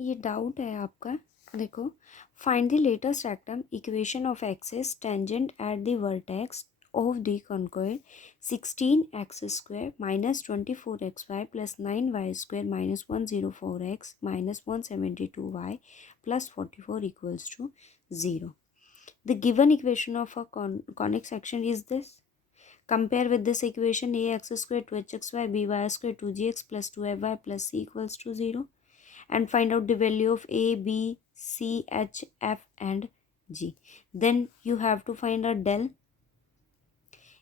ये डाउट है आपका। देखो, find the latus rectum equation of axis tangent at the vertex of the conchoid 16x² minus 24xy plus 9y² minus 104x minus 172y plus 44 equals to 0. The given equation of a conic section is this. Compare with this equation ax square 2hxy by square 2gx plus 2fy plus c equals to 0 and find out the value of a, b, c, h, f and g. Then you have to find a del.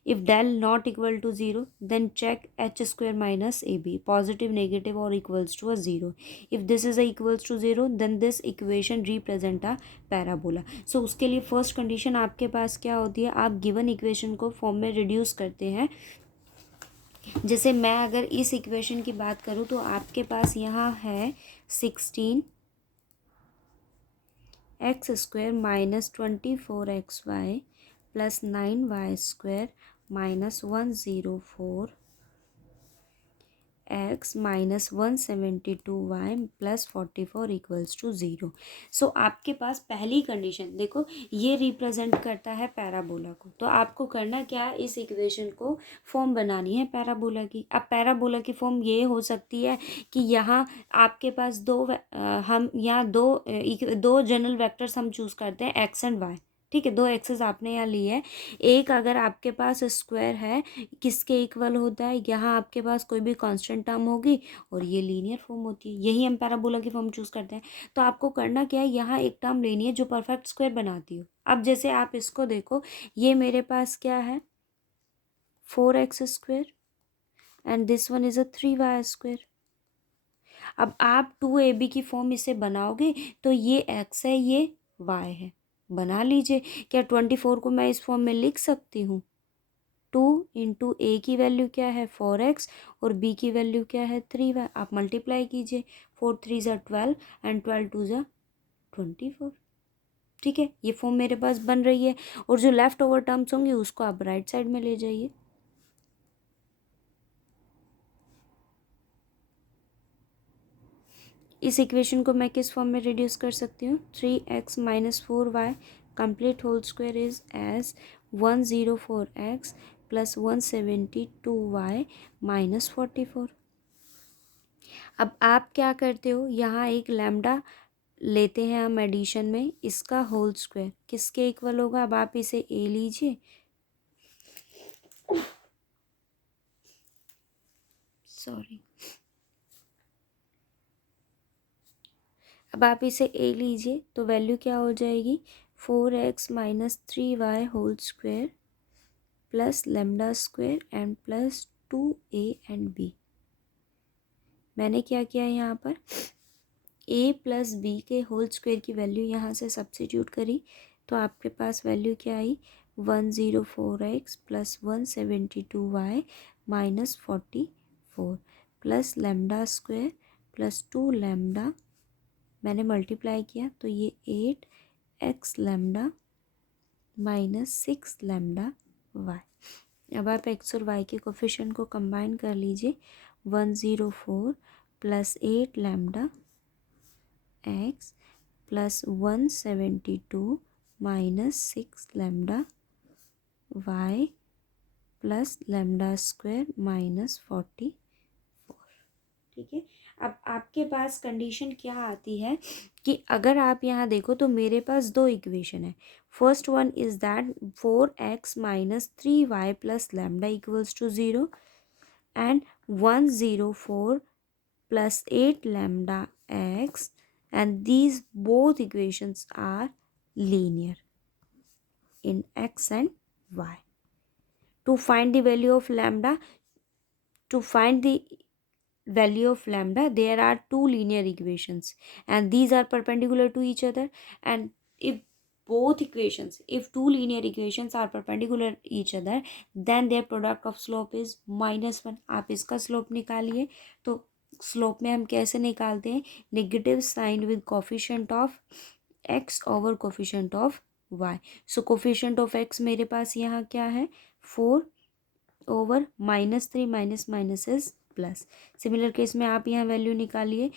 If del not equal to 0, then check h square minus ab, positive, negative or equals to a 0. If this is a equals to 0, then this equation represent a parabola. So उसके लिए first condition आपके पास क्या होती है, आप given equation को form में reduce करते हैं. जैसे मैं अगर इस इक्वेशन की बात करूँ तो आपके पास यहाँ है 16x² minus 24xy plus 9y² minus 104x minus 172y plus 44 equals to 0. So आपके पास पहली कंडीशन देखो, ये रिप्रेजेंट करता है पैराबोला को. तो आपको करना क्या है, इस इक्वेशन को फॉर्म बनानी है पैराबोला की. अब पैराबोला की फॉर्म ये हो सकती है कि यहाँ आपके पास हम यहाँ दो जनरल वेक्टर्स हम चूज़ करते हैं एक्स एंड वाई. ठीक है, दो एक्सेस आपने यहाँ ली है. एक अगर आपके पास स्क्वायर है, किसके इक्वल होता है, यहाँ आपके पास कोई भी कांस्टेंट टर्म होगी और ये लीनियर फॉर्म होती है. यही हम पैराबोला की फॉर्म चूज़ करते हैं. तो आपको करना क्या है, यहाँ एक टर्म लेनी है जो परफेक्ट स्क्वायर बनाती हो. अब जैसे आप इसको देखो, ये मेरे पास क्या है 4x² and this one is a 3y². अब आप 2ab की फॉर्म इसे बनाओगे तो ये x है, ये y है. बना लीजिए. क्या 24 को मैं इस फॉर्म में लिख सकती हूँ. 2 इंटू ए की वैल्यू क्या है 4x और b की वैल्यू क्या है 3y. आप मल्टीप्लाई कीजिए. 4 3 ज़ा 12 एंड 12 2 ज़ा 24. ठीक है, ये फॉर्म मेरे पास बन रही है. और जो लेफ्ट ओवर टर्म्स होंगे उसको आप राइट साइड में ले जाइए. इस इक्वेशन को मैं किस फॉर्म में रिड्यूस कर सकती हूँ. 3x minus 4y complete whole square is as 104x plus 172y minus 44. अब आप क्या करते हो, यहाँ एक लैम्डा लेते हैं हम एडिशन में, इसका होल स्क्वायर किसके इक्वल होगा. अब आप इसे a लीजिए, सॉरी, अब आप इसे a लीजिए तो वैल्यू क्या हो जाएगी 4x minus 3y whole square plus lambda square and plus 2a and b. मैंने क्या किया यहाँ पर a प्लस b के होल स्क्वायर की वैल्यू यहाँ से सब्स्टिट्यूट करी तो आपके पास वैल्यू क्या आई 104x plus 172y minus 44 plus lambda square plus 2 lambda. मैंने मल्टीप्लाई किया तो ये 8x lambda minus 6 lambda y. अब आप x और y के कोफिशिएंट को कंबाइन कर लीजिए. 104 plus 8 lambda x plus 172 minus 6 lambda y plus lambda square minus 44. ठीक है, अब आपके पास कंडीशन क्या आती है कि अगर आप यहाँ देखो तो मेरे पास दो इक्वेशन है. First one is that 4x minus 3y plus lambda equals to 0 and 104 plus 8 lambda x and these both equations are linear in x and y. To find the value of lambda, there are two linear equations and these are perpendicular to each other. And if two linear equations are perpendicular each other, then their product of slope is -1. आप इसका slope निकालिए. तो slope में हम कैसे निकालते हैं, negative sign with coefficient of x over coefficient of y. So coefficient of x मेरे पास यहाँ क्या है 4 over -3 minus is plus. Similar case में आप यहाँ वैल्यू निकालिए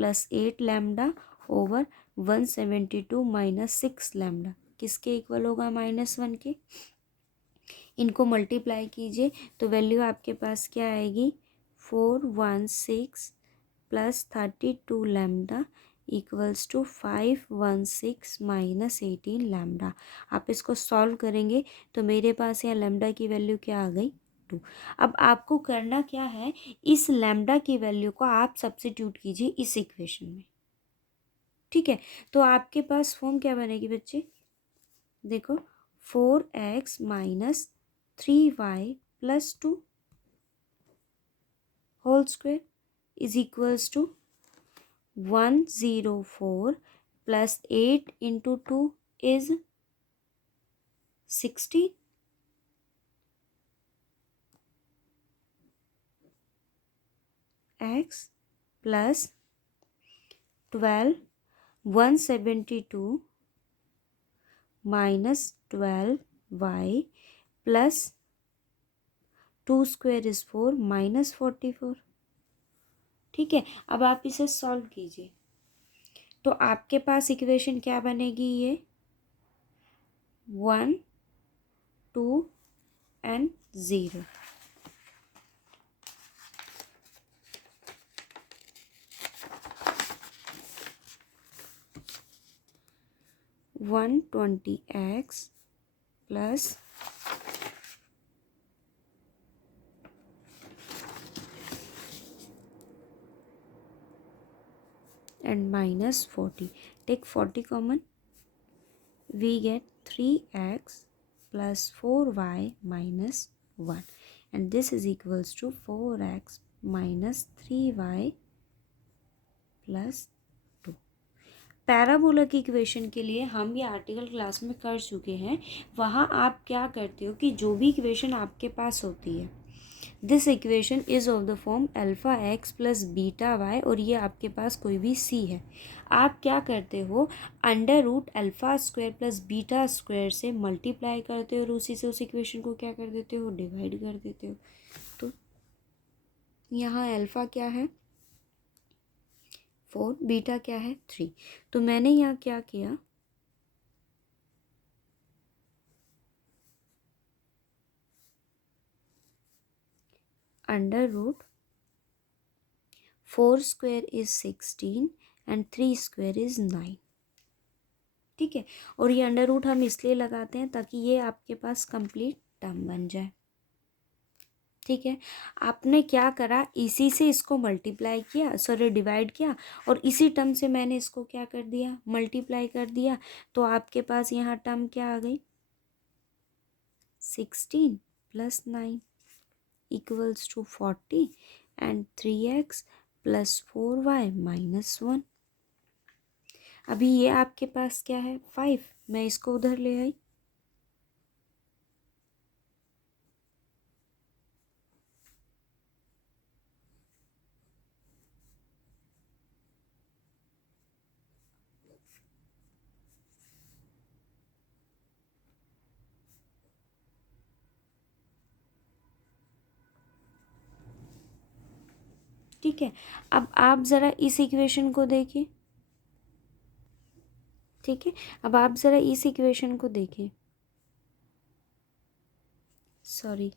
plus 8 lambda over 172 minus 6 lambda किसके इक्वल होगा -1 के। इनको मल्टीप्लाई कीजिए तो वैल्यू आपके पास क्या आएगी 416 plus 32 lambda equals to 516 minus 18 lambda. आप इसको सॉल्व करेंगे तो मेरे पास यहाँ लैम्डा की वैल्यू क्या आ गई 2। अब आपको करना क्या है, इस लैम्डा की वैल्यू को आप सब्स्टिट्यूट कीजिए इस इक्वेशन में, ठीक है। तो आपके पास फॉर्म क्या बनेगी बच्चे, देखो 4x minus 3y plus 2 whole square is equals to 104 plus 8 into 2 is 60 x plus 12 172 minus 12y plus 2 square is 4 minus 44, ठीक है। अब आप इसे सॉल्व कीजिए तो आपके पास इक्वेशन क्या बनेगी, ये 1 2 and 0। One 20x plus and minus 40. Take 40 common. We get 3x plus 4y minus 1. And this is equals to 4x minus 3y plus 2. Parabola की इक्वेशन के लिए हम ये आर्टिकल क्लास में कर चुके हैं। वहाँ आप क्या करते हो कि जो भी इक्वेशन आपके पास होती है, this equation is of the form alpha x plus beta y, और ये आपके पास कोई भी सी है, आप क्या करते हो under root alpha square plus beta square से मल्टीप्लाई करते हो और उसी से उस इक्वेशन को क्या कर देते हो, डिवाइड कर देते हो। तो यहाँ अल्फ़ा क्या है 4, बीटा क्या है 3। तो मैंने यहाँ क्या किया, under root 4 square is 16 and 3 square is 9, ठीक है। और ये अंडर रूट हम इसलिए लगाते हैं ताकि ये आपके पास कंप्लीट टर्म बन जाए, ठीक है। आपने क्या करा, इसी से इसको मल्टीप्लाई किया, सॉरी डिवाइड किया, और इसी टर्म से मैंने इसको क्या कर दिया, मल्टीप्लाई कर दिया। तो आपके पास यहाँ टर्म क्या आ गई 16 plus 9 equals to 40 and 3x plus 4y minus 1। अभी ये आपके पास क्या है 5, मैं इसको उधर ले आई, ठीक है। अब आप ज़रा इस इक्वेशन को देखिए, ठीक है। अब आप ज़रा इस इक्वेशन को देखिए, सॉरी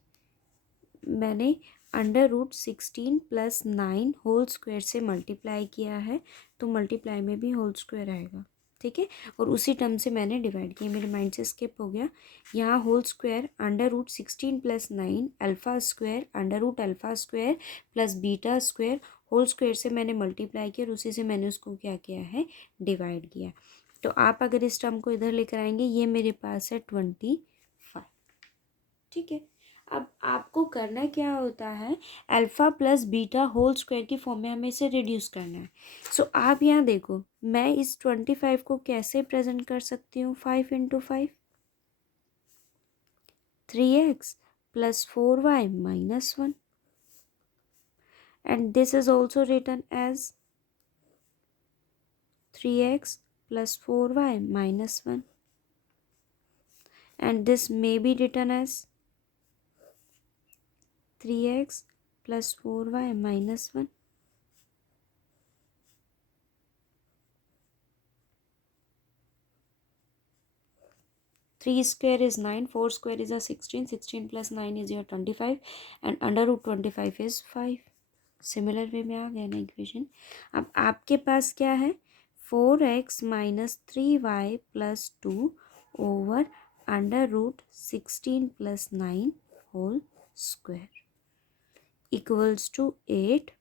मैंने under root 16 plus 9 whole square से मल्टीप्लाई किया है, तो मल्टीप्लाई में भी होल स्क्वायर आएगा, ठीक है। और उसी टर्म से मैंने डिवाइड किया, मेरे माइंड से स्किप हो गया। यहाँ whole square under root 16 plus 9 alpha square under root alpha square plus beta square whole square से मैंने मल्टीप्लाई किया और उसी से मैंने उसको क्या किया है, डिवाइड किया। तो आप अगर इस टर्म को इधर लेकर आएंगे, ये मेरे पास है 25, ठीक है। अब आपको करना क्या होता है, alpha plus beta whole square की फॉर्म में हमें इसे रिड्यूस करना है। सो आप यहाँ देखो, मैं इस 25 को कैसे प्रेजेंट कर सकती हूँ, 5 into 5 3x plus 4y minus 1, and this is also written as 3x plus 4y minus 1, and this may be written as 3x plus 4y minus 1, 3 square is 9, 4 square is a 16, 16 plus 9 is your 25 and under root 25 is 5. Similar way में आ गया ना equation. अब आपके पास क्या है, 4x minus 3y plus 2 over under root 16 plus 9 whole square equals to 8,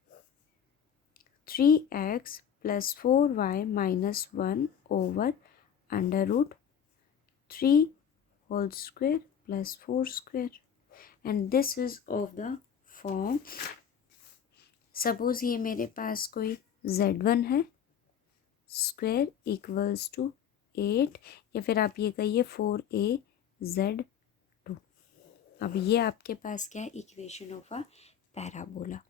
3x plus 4y minus 1 over under root 3 whole square plus 4 square, and this is of the form, suppose ये मेरे पास कोई z1 है, square equals to 8, या फिर आप ये कहिए 4az2। अब ये आपके पास क्या है, इक्वेशन ऑफ अ पैराबोला।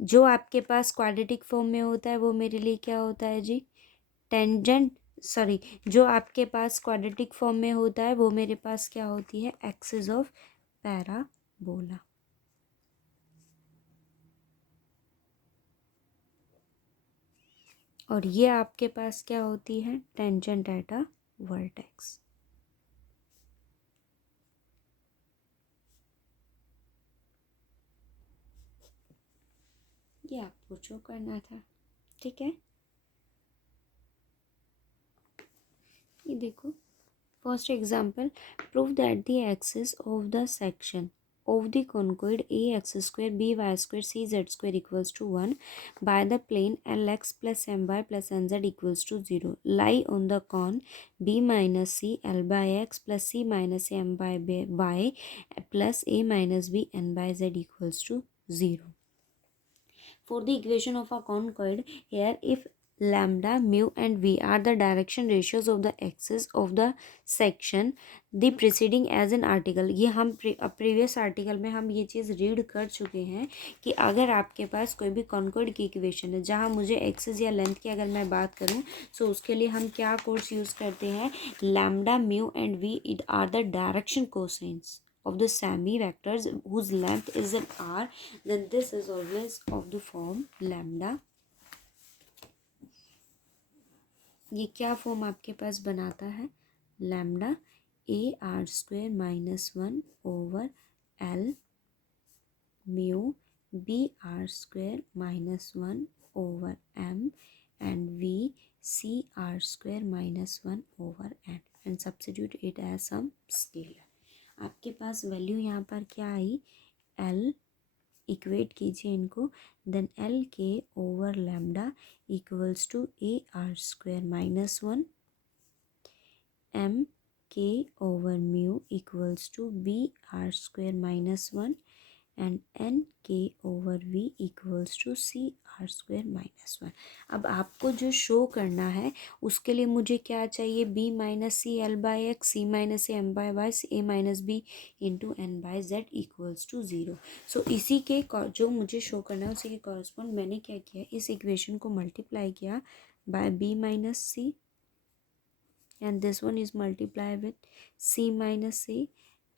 जो आपके पास क्वाड्रेटिक फॉर्म में होता है वो मेरे लिए क्या होता है जी, टेंजेंट, सॉरी, जो आपके पास क्वाड्रेटिक फॉर्म में होता है वो मेरे पास क्या होती है, एक्सिस ऑफ पैराबोला। और ये आपके पास क्या होती है, टेंजेंट एट अ वर्टेक्स। ये आपको जो करना था, ठीक है। ये देखो, first example, prove that the axis of the section of the conchoid ax square by square cz square equals to 1 by the plane lx plus my plus nz equals to 0 lie on the cone b minus c l by x plus c minus m by y plus a minus b n by z equals to 0. For the equation of a conchoid, here if lambda, mu and v are the direction ratios of the axis of the section, the preceding as an article, ये हम previous article में हम ये चीज़ read कर चुके हैं कि अगर आपके पास कोई भी कॉन्कॉर्ड की इक्वेशन है जहाँ मुझे एक्सिस या लेंथ की अगर मैं बात करूँ, सो उसके लिए हम क्या कोड्स यूज़ करते हैं, lambda, mu and v it are the direction cosines of the semi vectors whose length is an r, then this is always of the form lambda। ये क्या फॉर्म आपके पास बनाता है, lambda a r square minus 1 over l mu b r square minus 1 over m and v c r square minus 1 over n and substitute it as some scalar. आपके पास value यहाँ पर क्या आई, एल, इक्वेट कीजिए इनको, then L के over lambda equals to A R square minus 1, M के over mu equals to B R square minus 1 and N के over v equals to C R square minus 1। अब आपको जो show करना है उसके लिए मुझे क्या चाहिए, b minus c l by x, c minus a m by y, a minus b into n by z equals to 0। So इसी के जो मुझे शो करना है उसी के कॉरस्पॉन्ड मैंने क्या किया, इस इक्वेशन को मल्टीप्लाई किया by b minus c and this one is multiply with c minus a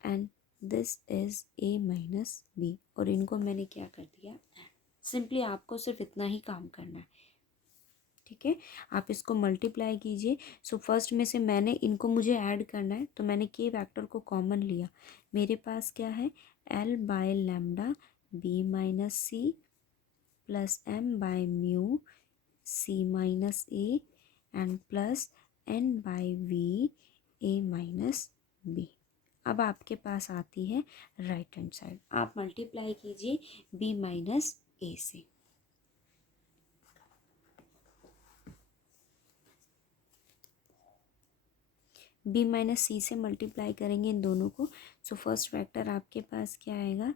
and this is a minus b, और इनको मैंने क्या कर दिया, सिंपली आपको सिर्फ इतना ही काम करना है, ठीक है। आप इसको मल्टीप्लाई कीजिए। सो फर्स्ट में से मैंने इनको मुझे ऐड करना है तो मैंने के फैक्टर को कॉमन लिया, मेरे पास क्या है, l by lambda b minus C plus m by mu c minus a and plus n by v a minus b. अब आपके पास आती है राइट हैंड साइड, आप मल्टीप्लाई कीजिए बी माइनस ए से, बी माइनस सी से मल्टीप्लाई करेंगे इन दोनों को। सो फर्स्ट वेक्टर आपके पास क्या आएगा,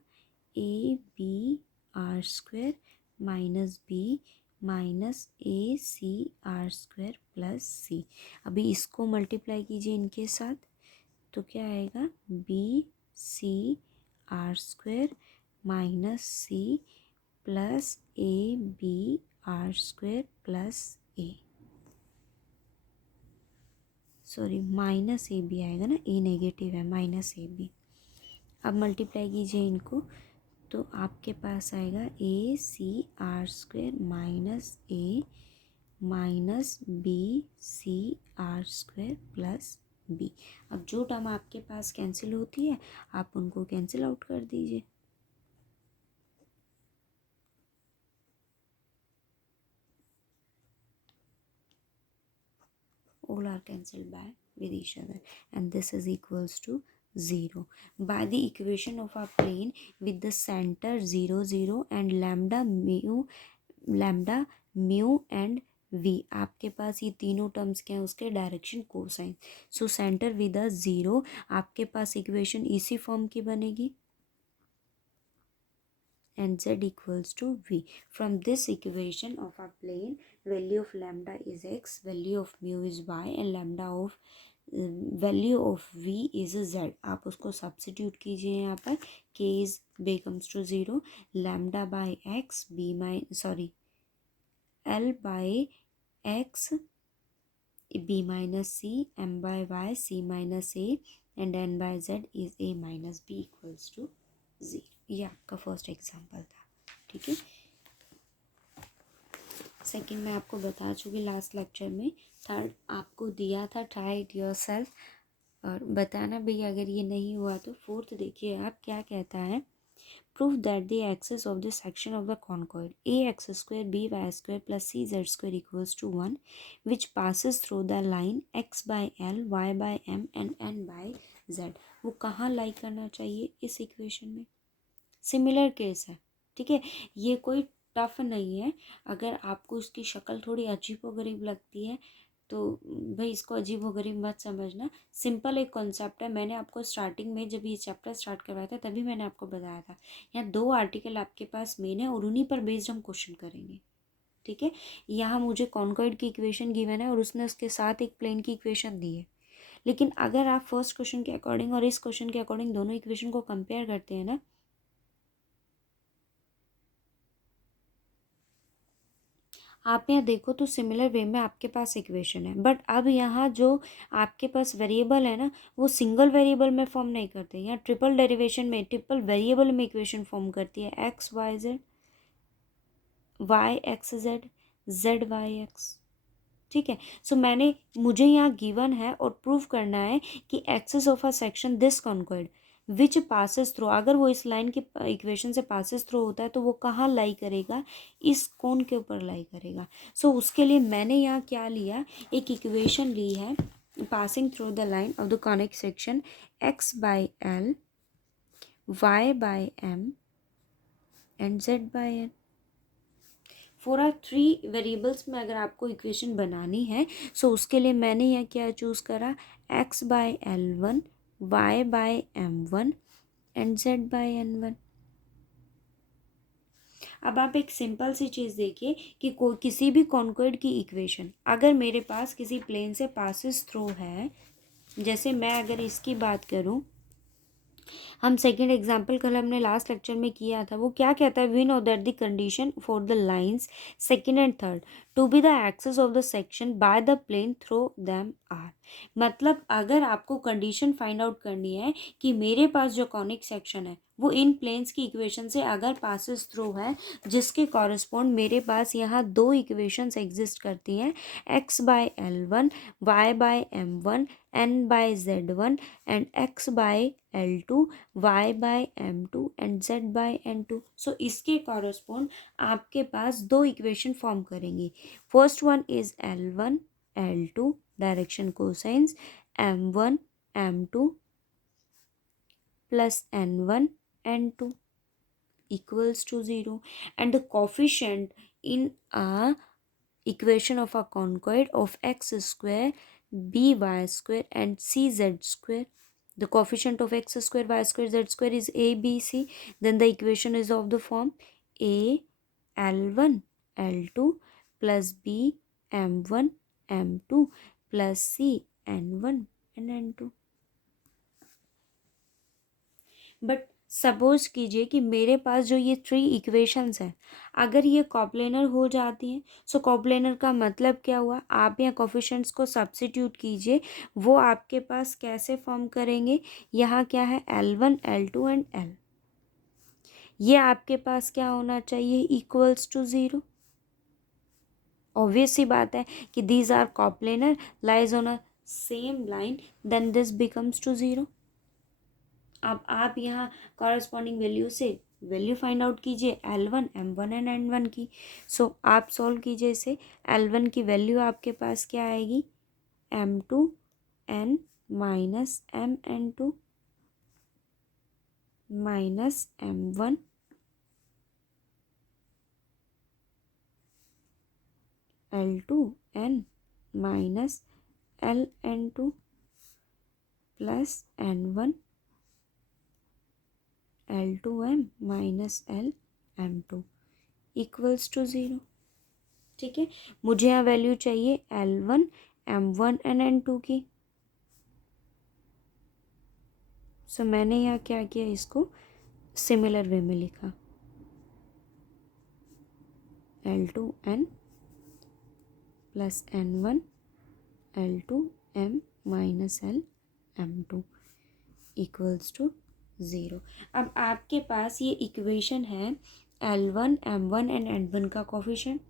A B R square minus B minus A C R square plus C. अभी इसको मल्टीप्लाई कीजिए इनके साथ तो क्या आएगा, B C R square minus C plus A B R square plus A, sorry minus A B आएगा ना, ए नेगेटिव है, माइनस ए बी। अब मल्टीप्लाई कीजिए इनको तो आपके पास आएगा A C R square minus A minus B C R square plus b. अब जो टर्म आपके पास कैंसिल होती है आप उनको कैंसिल आउट कर दीजिए। All are cancelled by with each other and this is equals to 0 by the equation of our plane with the center 0 0 and lambda mu and v। आपके पास ये तीनों टर्म्स क्या है उसके direction cosine. So centre with a 0 आपके पास equation इसी form की बनेगी and z equals to v। From this equation of our plane value of lambda is x, value of mu is y and lambda of value of v is z। आप उसको substitute कीजिए यहाँ पर k is becomes to 0 lambda by x b minus sorry l by x b minus c m by y c minus a and n by z is a minus b equals to 0। ये आपका first example था, ठीक है। Second मैं आपको बता चुकी last lecture में। थर्ड आपको दिया था ट्राई इट योर सेल्फ और बताना भैया अगर ये नहीं हुआ तो। फोर्थ देखिए आप क्या कहता है, prove that the axis of the section of the conicoid a x square b y square plus c z square equals to 1 which passes through the line x by l y by m and n by z. वो कहाँ लाई करना चाहिए इस equation में। Similar case है, ठीक है, ये कोई टफ नहीं है। अगर आपको उसकी शक्ल थोड़ी अजीबोगरीब लगती है तो भाई इसको अजीबोगरीब मत समझना। सिंपल एक कॉन्सेप्ट है। मैंने आपको स्टार्टिंग में जब ये चैप्टर स्टार्ट करवाया था तभी मैंने आपको बताया था यहाँ 2 आर्टिकल आपके पास मेन है और उन्हीं पर बेस्ड हम क्वेश्चन करेंगे, ठीक है। यहाँ मुझे कॉन्कॉर्ड की इक्वेशन गिवन है और उसने उसके साथ एक प्लेन की इक्वेशन दी है। लेकिन अगर आप फर्स्ट क्वेश्चन के अकॉर्डिंग और इस क्वेश्चन के अकॉर्डिंग दोनों इक्वेशन को कंपेयर करते हैं ना, आप यहाँ देखो तो सिमिलर वे में आपके पास इक्वेशन है। बट अब यहाँ जो आपके पास वेरिएबल है ना वो सिंगल वेरिएबल में फॉर्म नहीं करते, यहाँ ट्रिपल डेरिवेशन में ट्रिपल वेरिएबल में इक्वेशन फॉर्म करती है। X y z, y x z, z y x, ठीक है। सो मुझे यहाँ गिवन है और प्रूव करना है कि axis of a section this conicoid which passes through, अगर वो इस लाइन की इक्वेशन से पासिस थ्रू होता है तो वो कहाँ लाई करेगा, इस कोन के ऊपर लाई करेगा। सो उसके लिए मैंने यहाँ क्या लिया, एक इक्वेशन ली है passing through the line of the conic section x by l y by m and z by n. For R 3 variables में अगर आपको इक्वेशन बनानी है सो उसके लिए मैंने यहाँ क्या चूज़ करा, x by L1 y by M1 and z by N1। अब आप एक सिंपल सी चीज़ देखिए कि किसी भी कॉन्कॉर्ड की इक्वेशन अगर मेरे पास किसी प्लेन से पासिस थ्रू है, जैसे मैं अगर इसकी बात करूँ, हम सेकेंड एग्जाम्पल कल हमने लास्ट लेक्चर में किया था, वो क्या कहता है, we know that the condition for the lines second and third to be the axis of the section by the plane through them are. मतलब अगर आपको कंडीशन फाइंड आउट करनी है कि मेरे पास जो कॉनिक सेक्शन है वो इन प्लेन्स की इक्वेशन से अगर पासिस थ्रू है, जिसके कॉरस्पॉन्ड मेरे पास यहाँ 2 इक्वेशंस एग्जिस्ट करती हैं, x by L1 y by M1 n by Z1 and x by L2 y by M2 and z by N2। So इसके कॉरस्पॉन्ड आपके पास 2 इक्वेशन फॉर्म करेंगी। First one is L1 L2 direction cosines M1 M2 plus N1 N2 equals to 0 and the coefficient in a equation of a conchoid of x square by square and cz square. The coefficient of x square y square z square is a b c. Then the equation is of the form a L1 L2 plus b M1 M2 plus c N1 and N2। But suppose कीजिए कि मेरे पास जो ये 3 equations हैं अगर ये कॉप्लेनर हो जाती हैं, सो कॉप्लेनर का मतलब क्या हुआ, आप यहाँ कोफिशिएंट्स को सब्स्टिट्यूट कीजिए, वो आपके पास कैसे फॉर्म करेंगे, यहाँ क्या है L1 L2 एंड L, ये आपके पास क्या होना चाहिए, इक्वल्स टू 0। ऑब्वियस सी बात है कि these are coplanar lies on a same line, then this becomes to zero. अब आप यहाँ कॉरस्पॉन्डिंग वैल्यू से वैल्यू फाइंड आउट कीजिए L1, M1 एंड N1 की। सो आप सॉल्व कीजिए इसे। L1 की वैल्यू आपके पास क्या आएगी, M2 N minus MN2 minus M1 L2 N minus LN2 plus N1 L2M minus LM2 equals to zero. ठीक है, मुझे यहाँ वैल्यू चाहिए L1, M1 एंड N2 की। सो मैंने यहाँ क्या किया, इसको सिमिलर वे में लिखा, L2N plus N1 L2M minus LM2 equals to zero. अब आपके पास ये इक्वेशन है L1, M1 एंड N1 का कोफिशिएंट।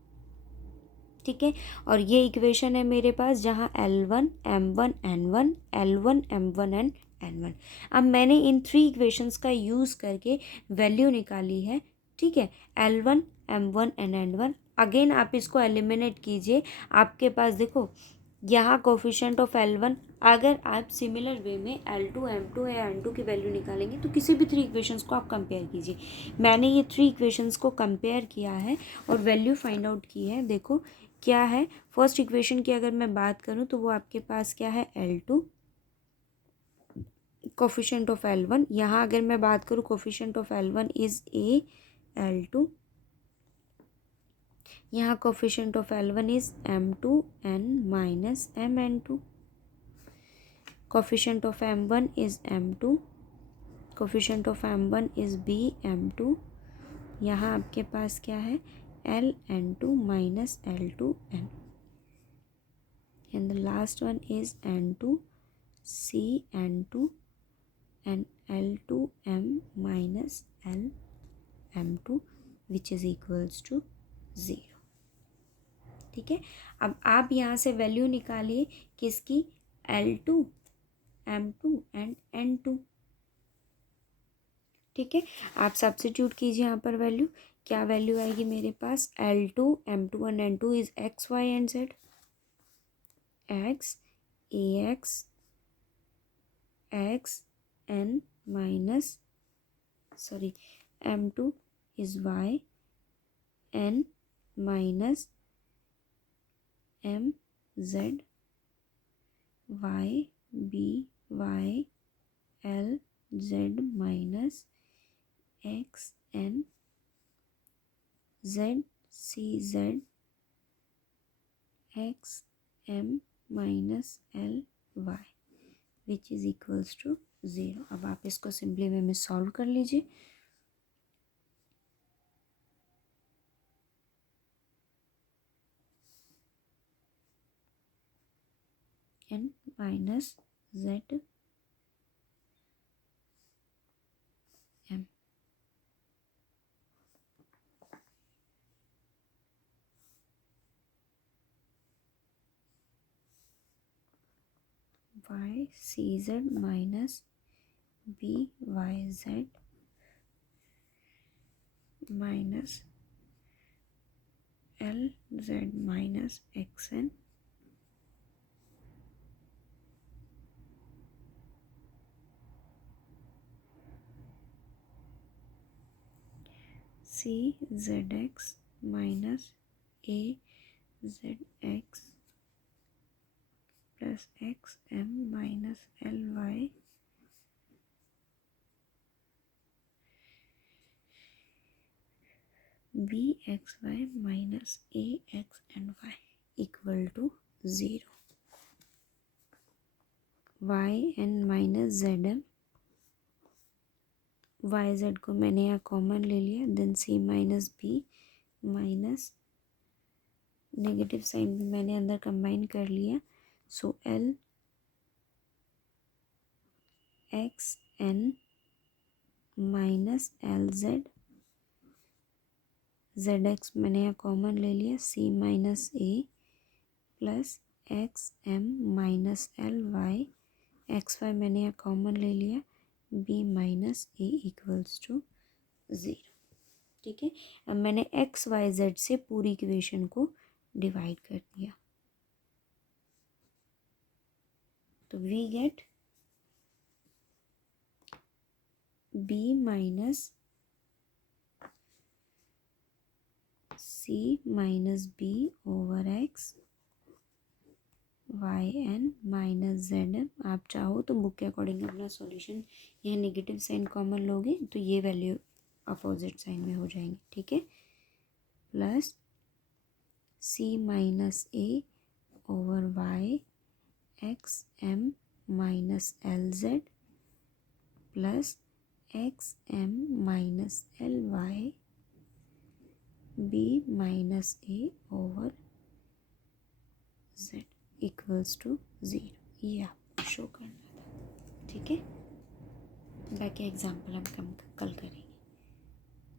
ठीक है, और ये इक्वेशन है मेरे पास जहाँ L1, M1, N1, L1, M1 and N1। अब मैंने इन थ्री इक्वेशंस का यूज़ करके वैल्यू निकाली है। ठीक है, L1, M1 and N1। Again आप इसको एलिमिनेट कीजिए। आपके पास देखो यहाँ कोफिशिएंट ऑफ L1, अगर आप सिमिलर वे में L2, M2 या N2 की वैल्यू निकालेंगे तो किसी भी थ्री इक्वेशंस को आप कंपेयर कीजिए। मैंने ये थ्री इक्वेशंस को कंपेयर किया है और वैल्यू फाइंड आउट की है। देखो क्या है, फर्स्ट इक्वेशन की अगर मैं बात करूँ तो वो आपके पास क्या है, L2 कोफिशिएंट ऑफ L1। यहाँ अगर मैं बात करूँ coefficient of L1 is A L2, यहाँ coefficient of L1 is M2N minus MN2, coefficient of M1 is M2, coefficient of M1 is B M2। यहाँ आपके पास क्या है, LN2 minus L2N, and the last one is N2 C N2 and L2M minus LM2 which is equals to 0। ठीक है, अब आप यहाँ से वैल्यू निकालिए किसकी, L2, M2 एंड N2। ठीक है, आप सब्स्टिट्यूट कीजिए यहाँ पर वैल्यू। क्या वैल्यू आएगी मेरे पास, L2, M2 and N2 is X, Y and Z। X AX X N minus sorry M2 is Y N minus M Z Y B Y L Z minus X N Z C Z X M minus L Y which is equals to 0। अब आप इसको simply वे में solve कर लीजिए। N minus Z M Y C Z minus B Y Z minus L Z minus X N C Z X minus A Z X plus X M minus L Y B X Y minus A X and Y equal to 0। Y N minus Z M, Y Z को मैंने यहाँ common ले लिया, then C minus B minus negative sign भी मैंने अंदर combine कर लिया। सो L X N minus L Z, Z X मैंने यहाँ कॉमन ले लिया, C minus A plus x M minus L Y, X Y मैंने यहाँ कॉमन ले लिया, B minus A equals to 0। ठीक है, अब मैंने एक्स वाई जेड से पूरी इक्वेशन को डिवाइड कर दिया, तो we get b minus c minus b over x y n minus z m. आप चाहो तो बुक के अकॉर्डिंग अपना सॉल्यूशन, यहाँ नेगेटिव साइन कॉमन लोगे तो ये वैल्यू अपोजिट साइन में हो जाएंगी। ठीक है, plus c minus a over y x M minus L z plus x M minus L y b minus a over z equals to 0। ये आपको शो करना था। ठीक है, बाकी एग्जाम्पल हम कल करेंगे।